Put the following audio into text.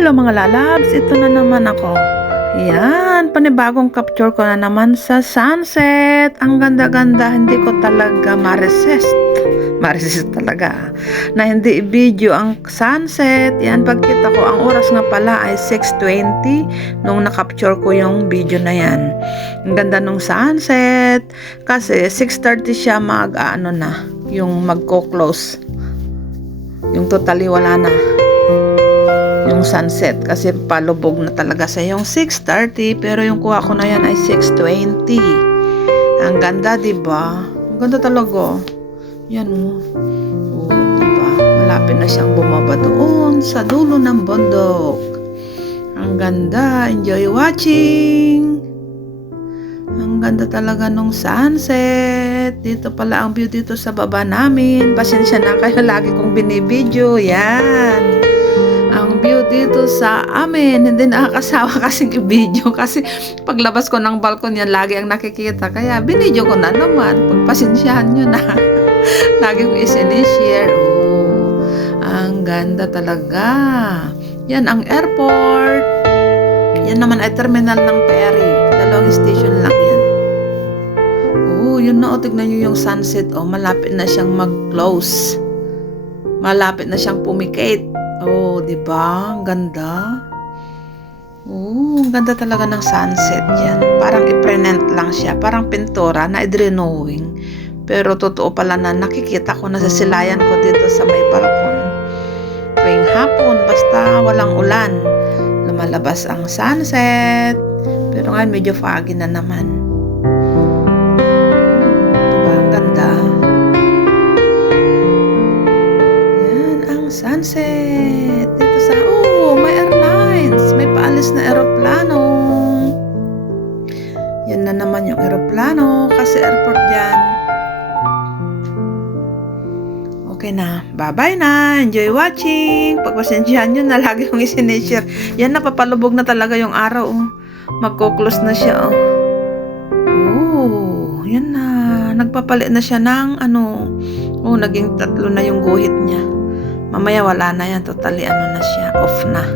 Hello mga lalabs, ito na naman ako. Yan, panibagong capture ko na naman sa sunset. Ang ganda-ganda, hindi ko talaga ma-resist talaga na hindi i-video ang sunset. Yan, pagkita ko, ang oras nga pala ay 6:20 nung na-capture ko yung video na yan. Ang ganda nung sunset kasi 6:30 siya yung magko-close. Yung totally wala na yung sunset kasi palubog na talaga sa yung 6:30, pero yung kuha ko na yan ay 6:20. Ang ganda, diba? Ang ganda talaga. Yan oh, diba? Malapit na siyang bumaba doon sa dulo ng bundok. Ang ganda. Enjoy watching. Ang ganda talaga nung sunset. Dito pala ang view dito sa baba namin. Pasensya na kayo, lagi kong binibideo. Yan ang view dito sa amin. Hindi nakakasawa kasing i-video kasi paglabas ko ng balkon yan, lagi ang nakikita. Kaya binidyo ko na naman. Pagpasensyahan nyo na. Lagi kong isinishare. Oh, ang ganda talaga. Yan ang airport. Yan naman ay terminal ng ferry. Dalawang station lang yan. Oh, yun na. Tignan nyo yung sunset. Oh, malapit na siyang mag-close. Malapit na siyang pumikit. Oh, di ba? Ang ganda. Oh, ang ganda talaga ng sunset yan. Parang i-print lang siya. Parang pintura na i-drawing. Pero totoo pala na nakikita ko na sa silayan ko dito sa may balkon. Tuwing hapon, basta walang ulan, lumalabas ang sunset. Pero ngayon medyo foggy na naman. Diba? Ang ganda. Sunset dito sa may airlines, may paalis na eroplano. Yan na naman yung eroplano kasi airport dyan. Okay na, bye bye na, enjoy watching. Pagpasensyahan nyo na, lagi kong isinishare. Yan, napapalubog na talaga yung araw. Magko-close na siya. Yan na, nagpapalit na siya ng naging 3 na yung guhit niya. Mamaya wala na yan, totally na siya, off na.